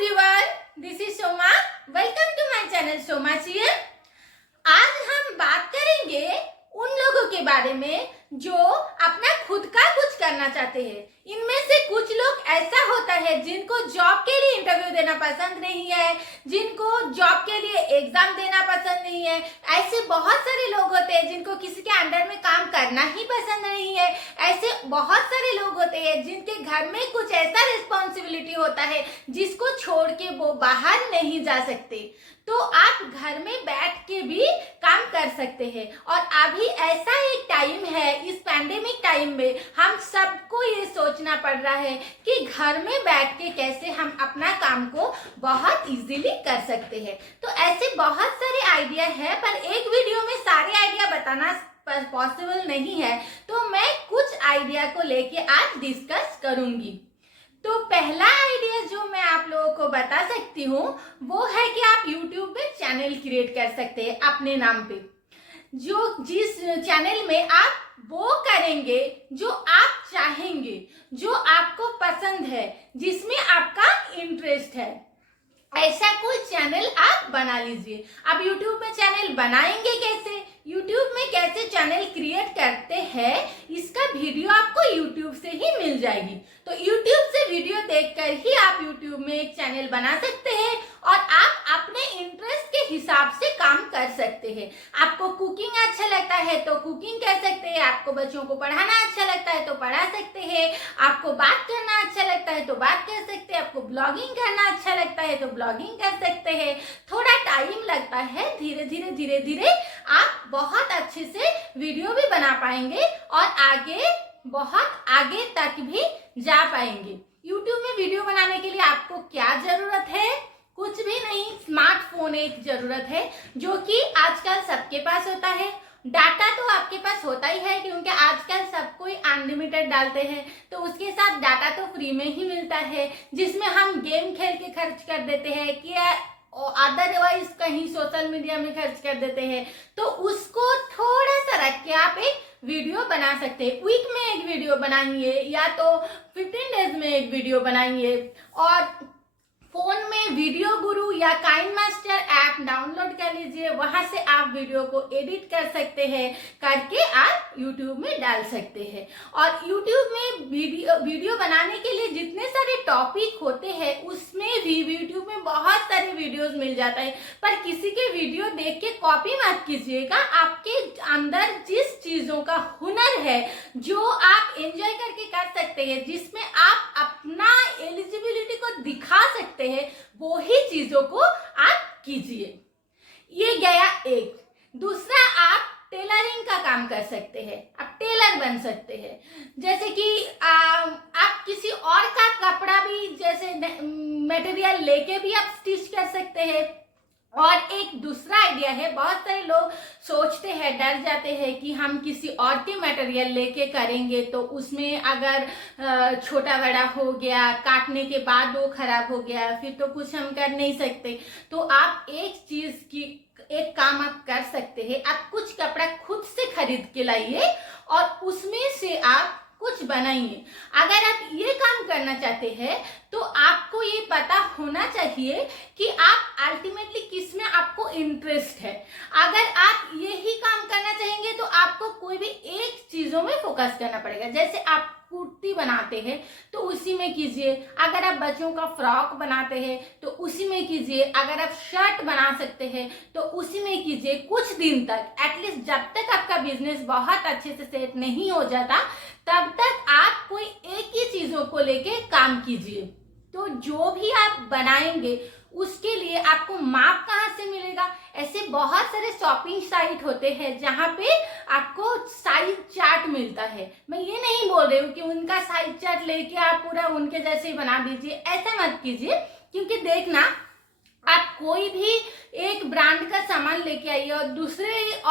everyone, this is Soma. Welcome to my channel Soma Cheer. आज हम बात करेंगे उन लोगों के बारे में जो अपना खुद का कुछ करना चाहते हैं। इनमें से कुछ लोग ऐसा होता है जिनको जॉब के लिए इंटरव्यू देना पसंद नहीं है, जिनको जॉब के लिए एग्जाम देना पसंद नहीं है। ऐसे बहुत सारे लोग होते हैं जिनको किसी के अंडर में काम करना ही पसंद नहीं है। ऐसे बहुत सारे लोग होते हैं जिनके घर में कुछ ऐसा रिस्पॉन्सिबिलिटी होता है जिसको छोड़ के वो बाहर नहीं जा सकते। तो आप घर में बैठ के भी काम कर सकते हैं। और अभी ऐसा एक टाइम है, इस पैंडेमिक टाइम में हम सबको ये सोचना पड़ रहा है कि घर में बैठ के कैसे हम अपना काम को बहुत इजीली कर सकते हैं। तो ऐसे बहुत सारे आइडिया है, पर एक वीडियो में सारे आइडिया बताना पॉसिबल नहीं है, तो मैं कुछ आइडिया को लेके आज डिस्कस करूंगी। तो पहला आइडिया जो मैं आप लोगों को बता सकती हूँ वो है कि आप YouTube पे चैनल क्रिएट कर सकते हैं अपने नाम पे। जिस चैनल में आप वो करेंगे जो आप चाहेंगे, जो आपको पसंद है, जिसमें आपका इंटरेस्ट है, ऐसा कोई चैनल आप बना लीजिए। अब YouTube में चैनल बनाएंगे कैसे, YouTube में कैसे चैनल क्रिएट करते हैं, इसका वीडियो आपको YouTube से ही मिल जाएगी। तो YouTube से वीडियो देखकर ही आप YouTube में एक चैनल बना सकते हैं और आप अपने इंटरेस्ट के हिसाब से काम कर सकते हैं। आपको कुकिंग अच्छा लगता है तो कुकिंग कर सकते हैं, आपको बच्चों को पढ़ाना अच्छा लगता है तो पढ़ा सकते हैं, आपको बात करना अच्छा लगता है तो बात कर सकते हैं, आपको ब्लॉगिंग करना अच्छा लगता है तो ब्लॉगिंग कर सकते हैं। थोड़ा टाइम लगता है, धीरे धीरे आप बहुत अच्छे से वीडियो भी बना पाएंगे और बहुत आगे तक भी जा पाएंगे। YouTube में वीडियो बनाने के लिए आपको क्या जरूरत है? कुछ भी नहीं, स्मार्टफोन एक जरूरत है जो कि आजकल सबके पास होता है। डाटा तो आपके पास होता ही है क्योंकि आजकल सब कोई अनलिमिटेड डालते हैं, तो उसके साथ डाटा तो फ्री में ही मिलता है, जिसमें हम गेम खेल के खर्च कर देते हैं कि अदरवाइज कहीं सोशल मीडिया में खर्च कर देते हैं। तो उसको थोड़ा सा रख के आप एक वीडियो बना सकते हैं। वीक में एक वीडियो बनाइए या तो 15 डेज में एक वीडियो बनाइए और फोन में वीडियो गुरु या काइन मास्टर ऐप डाउनलोड कर लीजिए। वहां से आप वीडियो को एडिट कर सकते हैं, करके आप YouTube में डाल सकते हैं। और YouTube में वीडियो बनाने के लिए जितने सारे टॉपिक होते हैं उसमें भी YouTube में बहुत सारे वीडियोस मिल जाता है। पर किसी के वीडियो देख के कॉपी मत कीजिएगा। आपके अंदर जिस चीजों का हुनर है, जो आप एंजॉय करके कर सकते हैं, जिसमें आप अपना एलिजिबिलिटी को दिखा सकते हैं, वो ही चीजों को आप कीजिए। ये गया एक। दूसरा, आप टेलरिंग का काम कर सकते हैं, आप टेलर बन सकते हैं। जैसे कि आप किसी और का कपड़ा भी जैसे मटेरियल लेके भी आप स्टिच कर सकते हैं। और एक दूसरा आइडिया है, बहुत सारे लोग सोचते हैं, डर जाते हैं कि हम किसी और के मटेरियल लेके करेंगे तो उसमें अगर छोटा बड़ा हो गया, काटने के बाद वो खराब हो गया, फिर तो कुछ हम कर नहीं सकते। तो आप एक काम आप कर सकते हैं, आप कुछ कपड़ा खुद से खरीद के लाइए और उसमें से आप कुछ बनाइए। अगर आप ये काम करना चाहते हैं तो आपको ये पता होना चाहिए कि आप अल्टीमेटली किस में आपको इंटरेस्ट है। अगर आप यही काम करना चाहेंगे तो आपको कोई भी एक चीजों में फोकस करना पड़ेगा। जैसे आप कुर्ती बनाते हैं तो उसी में कीजिए, अगर आप बच्चों का फ्रॉक बनाते हैं तो उसी में कीजिए, अगर आप शर्ट बना सकते हैं तो उसी में कीजिए कुछ दिन तक। एटलीस्ट जब तक आपका बिजनेस बहुत अच्छे से सेट नहीं हो जाता तब तक आप कोई एक ही चीजों को लेके काम कीजिए। तो जो भी आप बनाएंगे उसके लिए आपको माप कहाँ से मिलेगा? ऐसे बहुत सारे शॉपिंग साइट होते हैं जहाँ पे आपको साइज चार्ट मिलता है। मैं ये नहीं बोल रही हूँ कि उनका साइज चार्ट लेके आप पूरा उनके जैसे ही बना दीजिए, ऐसा मत कीजिए। क्योंकि देखना, आप कोई भी एक ब्रांड का सामान लेके आइए और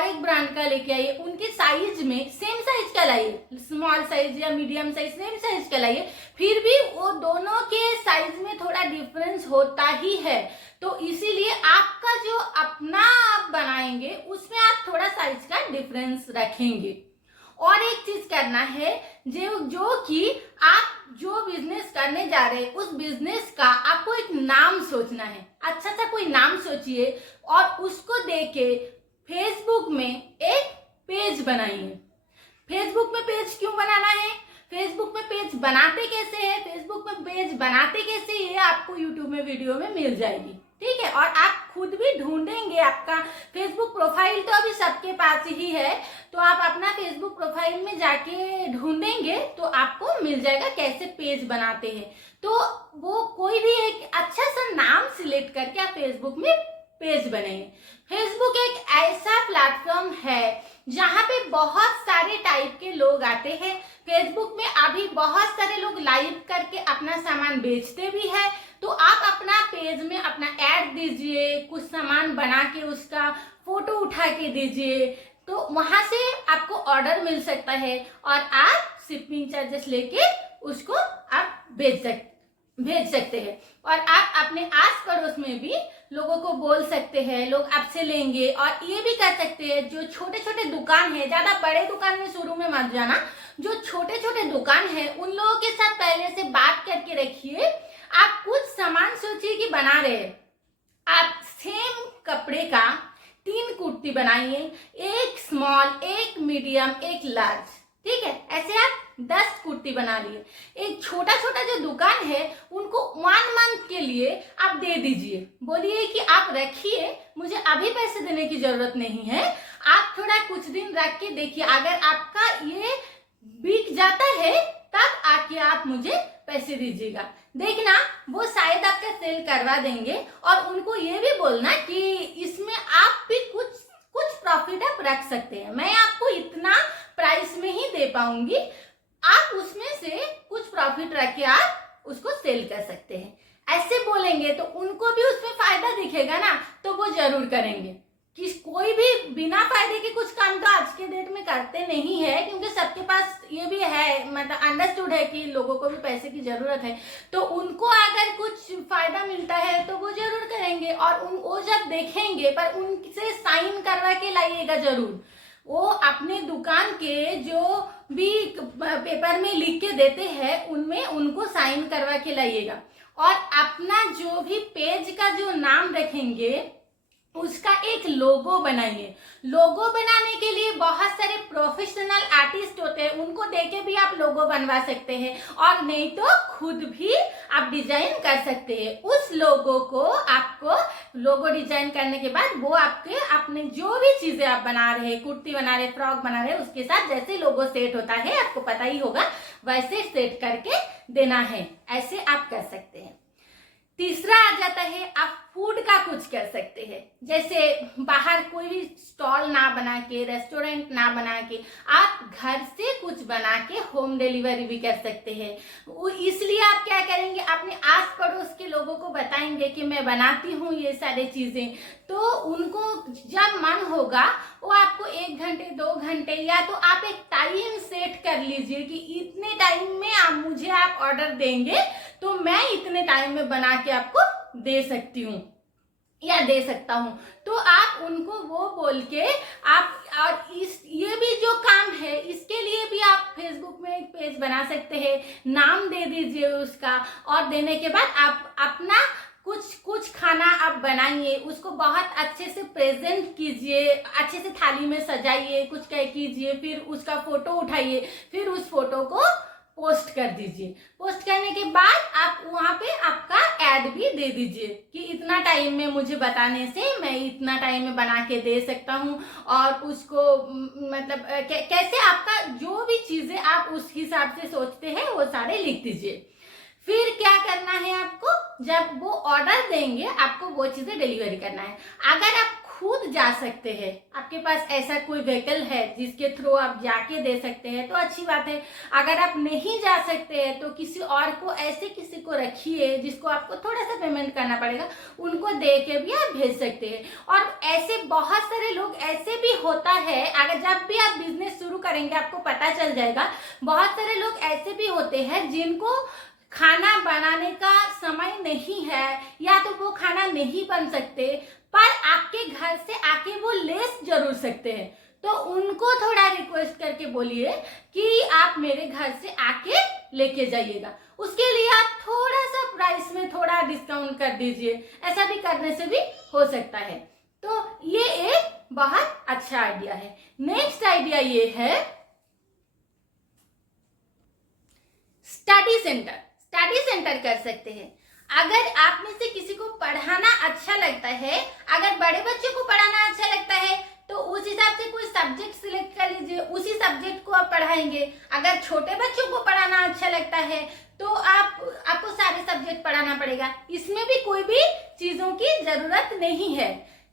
एक ब्रांड का लेके आइए, उनके साइज में सेम साइज का लाइए, स्मॉल साइज या मीडियम साइज सेम साइज का लाइए, फिर भी वो दोनों के साइज में थोड़ा डिफरेंस होता ही है। तो इसीलिए आपका जो अपना आप बनाएंगे उसमें आप थोड़ा साइज का डिफरेंस रखेंगे। और एक चीज करना है, जो कि आप जो बिजनेस करने जा रहे हैं उस बिजनेस का आपको एक नाम सोचना है। अच्छा सा कोई नाम सोचिए और उसको देके फेसबुक में एक पेज बनाइए। फेसबुक में पेज क्यों बनाना है, फेसबुक में पेज बनाते कैसे हैं, फेसबुक में पेज बनाते कैसे, ये आपको यूट्यूब में वीडियो में मिल जाएगी, ठीक है। और आप खुद भी ढूंढेंगे, आपका फेसबुक प्रोफाइल तो अभी सबके पास ही है, तो आप अपना फेसबुक प्रोफाइल में जाके ढूंढेंगे तो आपको मिल जाएगा कैसे पेज बनाते हैं। तो वो कोई भी एक अच्छा सा नाम सिलेक्ट करके आप फेसबुक में पेज बनाइए। फेसबुक एक ऐसा प्लेटफॉर्म है जहाँ पे बहुत सारे टाइप के लोग आते हैं। फेसबुक में अभी बहुत सारे लोग लाइव करके अपना सामान बेचते भी है, तो आप अपना पेज में अपना ऐड दीजिए, कुछ सामान बना के उसका फोटो उठा के दीजिए, तो वहां से आपको ऑर्डर मिल सकता है और आप शिपिंग चार्जेस लेके उसको आप भेज सकते हैं। और आप अपने आस पड़ोस में भी लोगों को बोल सकते हैं, लोग आपसे लेंगे। और ये भी कर सकते हैं, जो छोटे छोटे दुकान है, ज्यादा बड़े दुकान में शुरू में मत जाना, जो छोटे छोटे दुकान है उन लोगों के साथ पहले से बात करके रखिए। आप कुछ सामान सोचिए कि बना रहे हैं, आप सेम कपड़े का 3 कुर्ती बनाइए, एक स्मॉल, एक मीडियम, एक लार्ज, ठीक है। ऐसे आप 10 कुर्ती बना लिए। एक छोटा छोटा जो दुकान है उनको 1 मंथ के लिए आप दे दीजिए, बोलिए कि आप रखिए, मुझे अभी पैसे देने की जरूरत नहीं है, आप थोड़ा कुछ दिन रख के देखिए, अगर आपका ये बिक जाता है तब आके आप मुझे पैसे दीजिएगा। देखना वो शायद आपका सेल करवा देंगे। और उनको ये भी बोलना कि इसमें आप भी कुछ प्रॉफिट आप रख सकते हैं, मैं आपको इतना प्राइस में ही दे पाऊंगी, आप उसमें से कुछ प्रॉफिट रख के आप उसको सेल कर सकते हैं। ऐसे बोलेंगे तो उनको भी उसमें फायदा दिखेगा ना, तो वो जरूर करेंगे। कि कोई भी बिना फायदे के कुछ काम तो आज के डेट में करते नहीं है, क्योंकि सबके पास ये भी है, मतलब अंडरस्टूड है कि लोगों को भी पैसे की जरूरत है, तो उनको अगर कुछ फायदा मिलता है तो वो जरूर करेंगे। और वो जब देखेंगे, पर उनसे साइन करवा के लाइएगा जरूर। वो अपने दुकान के जो भी पेपर में लिख के देते हैं उनमें उनको साइन करवा के लाइएगा। और अपना जो भी पेज का जो नाम रखेंगे उसका एक लोगो बनाइए। लोगो बनाने के लिए बहुत सारे प्रोफेशनल आर्टिस्ट होते हैं, उनको देके भी आप लोगो बनवा सकते हैं, और नहीं तो खुद भी आप डिजाइन कर सकते हैं। उस लोगो को आपको लोगो डिजाइन करने के बाद वो आपके अपने जो भी चीजें आप बना रहे, कुर्ती बना रहे, फ्रॉक बना रहे, उसके साथ जैसे लोगो सेट होता है आपको पता ही होगा, वैसे सेट करके देना है। ऐसे आप कर सकते हैं। तीसरा आ जाता है, आप फूड का कुछ कर सकते हैं। जैसे बाहर कोई भी स्टॉल ना बना के, रेस्टोरेंट ना बना के, आप घर से कुछ बना के होम डिलीवरी भी कर सकते हैं। इसलिए आप क्या करेंगे, अपने आस पड़ोस के लोगों को बताएंगे कि मैं बनाती हूँ ये सारी चीजें, तो उनको जब मन होगा वो आपको 1 घंटे 2 घंटे, या तो आप एक टाइम सेट कर लीजिए कि इतने टाइम में मुझे आप ऑर्डर देंगे तो मैं इतने टाइम में बना के आपको दे सकती हूँ या दे सकता हूँ। तो आप उनको वो बोल के आप, और ये भी जो काम है इसके लिए भी आप फेसबुक में एक पेज बना सकते हैं, नाम दे दीजिए उसका, और देने के बाद आप अपना कुछ खाना आप बनाइए, उसको बहुत अच्छे से प्रेजेंट कीजिए, अच्छे से थाली में सजाइए, कुछ कीजिए, फिर उसका फोटो उठाइए, फिर उस फोटो को पोस्ट कर दीजिए। पोस्ट करने के बाद आप वहाँ पे आपका ऐड भी दे दीजिए कि इतना टाइम में मुझे बताने से मैं इतना टाइम में बना के दे सकता हूँ, और उसको मतलब कैसे आपका जो भी चीजें आप उस हिसाब से सोचते हैं वो सारे लिख दीजिए। फिर क्या करना है आपको, जब वो ऑर्डर देंगे आपको वो चीजें डिलीवरी करना है। अगर आप खुद जा सकते हैं, आपके पास ऐसा कोई व्हीकल है जिसके थ्रू आप जाके दे सकते हैं तो अच्छी बात है। अगर आप नहीं जा सकते हैं तो किसी और को, ऐसे किसी को रखिए जिसको आपको थोड़ा सा पेमेंट करना पड़ेगा, उनको दे के भी आप भेज सकते हैं। और ऐसे बहुत सारे लोग ऐसे भी होता है, अगर जब भी आप बिजनेस शुरू करेंगे आपको पता चल जाएगा, बहुत सारे लोग ऐसे भी होते हैं जिनको खाना बनाने का समय नहीं है, या तो वो खाना नहीं बन सकते, पर आपके घर से आके वो ले जरूर सकते हैं। तो उनको थोड़ा रिक्वेस्ट करके बोलिए कि आप मेरे घर से आके लेके जाइएगा। उसके लिए आप थोड़ा सा प्राइस में थोड़ा डिस्काउंट कर दीजिए, ऐसा भी करने से भी हो सकता है। तो ये एक बहुत अच्छा आइडिया है। नेक्स्ट आइडिया ये है स्टडी सेंटर। स्टडी सेंटर कर सकते हैं। अगर आप में से किसी को पढ़ाना अच्छा लगता है, अगर बड़े बच्चों को पढ़ाना अच्छा लगता है तो उस हिसाब से कोई सब्जेक्ट सिलेक्ट कर लीजिए, उसी सब्जेक्ट को आप पढ़ाएंगे। अगर छोटे बच्चों को पढ़ाना अच्छा लगता है तो आपको सारे सब्जेक्ट पढ़ाना पड़ेगा। इसमें भी कोई भी चीजों की जरूरत नहीं है,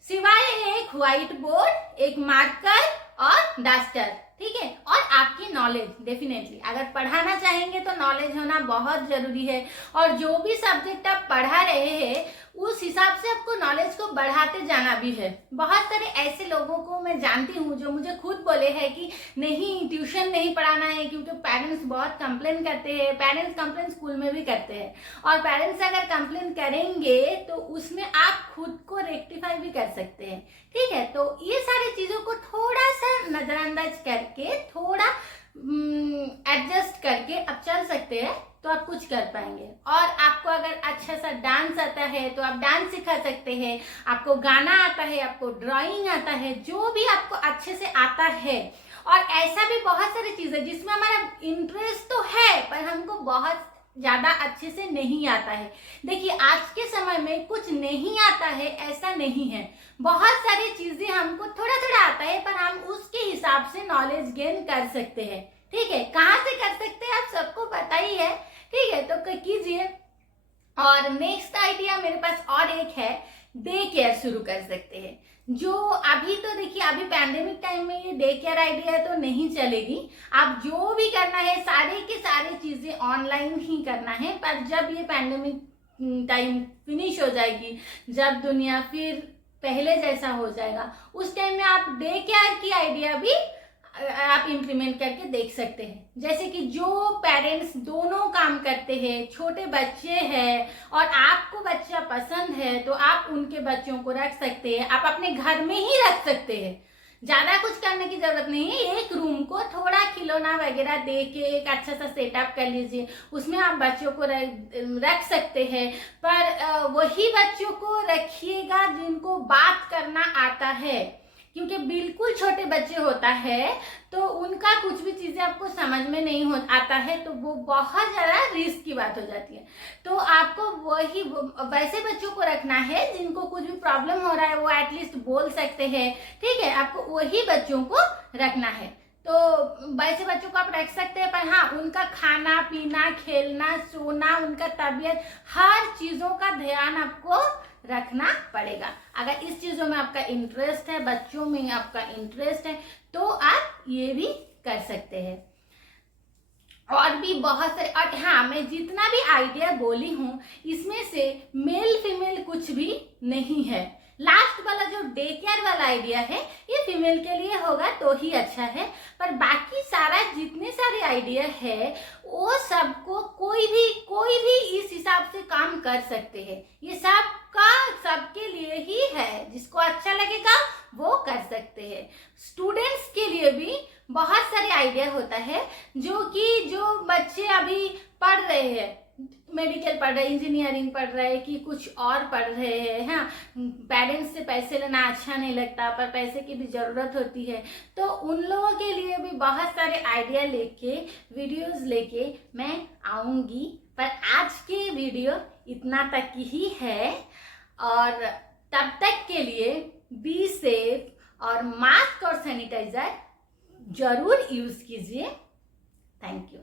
सिवाय एक व्हाइट बोर्ड, एक मार्कर और डस्टर, ठीक है, और आपकी नॉलेज। डेफिनेटली अगर पढ़ाना चाहेंगे तो नॉलेज होना बहुत जरूरी है, और जो भी सब्जेक्ट आप पढ़ा रहे हैं उस हिसाब से आपको नॉलेज को बढ़ाते जाना भी है। बहुत सारे ऐसे लोगों को मैं जानती हूँ जो मुझे खुद बोले हैं कि नहीं, ट्यूशन नहीं पढ़ाना है क्योंकि पेरेंट्स बहुत कंप्लेन करते हैं। पेरेंट्स कंप्लेन स्कूल में भी करते हैं, और पेरेंट्स अगर कंप्लेन करेंगे तो उसमें आप खुद को रेक्टिफाई भी कर सकते हैं, ठीक है। तो ये सारी चीजों को थोड़ा सा नजरअंदाज करके, थोड़ा एडजस्ट करके आप चल सकते हैं तो आप कुछ कर पाएंगे। और आपको अगर अच्छा सा डांस आता है तो आप डांस सिखा सकते हैं, आपको गाना आता है, आपको ड्राइंग आता है, जो भी आपको अच्छे से आता है। और ऐसा भी बहुत सारी चीजें जिसमें हमारा इंटरेस्ट तो है पर हमको बहुत ज्यादा अच्छे से नहीं आता है। देखिए आज के समय में कुछ नहीं आता है ऐसा नहीं है, बहुत सारी चीजें हमको थोड़ा थोड़ा आता है पर हम उसके हिसाब से नॉलेज गेन कर सकते हैं, ठीक है। कहाँ से कर सकते हैं आप सबको पता ही है, ठीक है, तो कीजिए। और नेक्स्ट आइडिया मेरे पास और एक है, डे केयर शुरू कर सकते हैं। जो अभी तो देखिए अभी पैंडेमिक टाइम में ये डे केयर आइडिया तो नहीं चलेगी। आप जो भी करना है सारे के सारे चीजें ऑनलाइन ही करना है, पर जब ये पैंडेमिक टाइम फिनिश हो जाएगी, जब दुनिया फिर पहले जैसा हो जाएगा, उस टाइम में आप डे केयर की आइडिया भी आप इम्प्लीमेंट करके देख सकते हैं। जैसे कि जो पेरेंट्स दोनों काम करते हैं, छोटे बच्चे हैं और आपको बच्चा पसंद है तो आप उनके बच्चों को रख सकते हैं, आप अपने घर में ही रख सकते हैं। ज्यादा कुछ करने की जरूरत नहीं है, एक रूम को थोड़ा खिलौना वगैरह दे के एक अच्छा सा सेटअप कर लीजिए, उसमें आप बच्चों को रख सकते हैं। पर वही बच्चों को रखिएगा जिनको बात करना आता है, क्योंकि बिल्कुल छोटे बच्चे होता है तो उनका कुछ भी चीजें आपको समझ में नहीं आता है तो वो बहुत ज्यादा रिस्क की बात हो जाती है। तो आपको वही वैसे बच्चों को रखना है जिनको कुछ भी प्रॉब्लम हो रहा है, वो एटलीस्ट बोल सकते हैं, ठीक है, आपको वही बच्चों को रखना है। तो वैसे बच्चों को आप रख सकते हैं, पर हाँ उनका खाना पीना, खेलना, सोना, उनका तबीयत, हर चीजों का ध्यान आपको रखना पड़ेगा। अगर इस चीजों में आपका इंटरेस्ट है, बच्चों में आपका इंटरेस्ट है, तो आप ये भी कर सकते हैं। और भी बहुत सारे, और हाँ मैं जितना भी आइडिया बोली हूँ इसमें से मेल फीमेल कुछ भी नहीं है। लास्ट वाला जो डे केयर वाला आइडिया है ये फीमेल के लिए होगा तो ही अच्छा है, पर बाकी सारा जितने सारे आइडिया है वो सबको कोई भी इस हिसाब से काम कर सकते हैं। ये सबके लिए ही है, जिसको अच्छा लगेगा वो कर सकते हैं। स्टूडेंट्स के लिए भी बहुत सारे आइडिया होता है, जो बच्चे अभी पढ़ रहे हैं, मेडिकल पढ़ रहे, इंजीनियरिंग पढ़ रहे कि कुछ और पढ़ रहे हैं, हाँ पेरेंट्स से पैसे लेना अच्छा नहीं लगता पर पैसे की भी जरूरत होती है, तो उन लोगों के लिए भी बहुत सारे आइडिया लेके, वीडियोस लेके मैं आऊंगी। पर आज के वीडियो इतना तक ही है, और तब तक के लिए बी सेफ और मास्क और सैनिटाइजर जरूर यूज कीजिए। Thank you.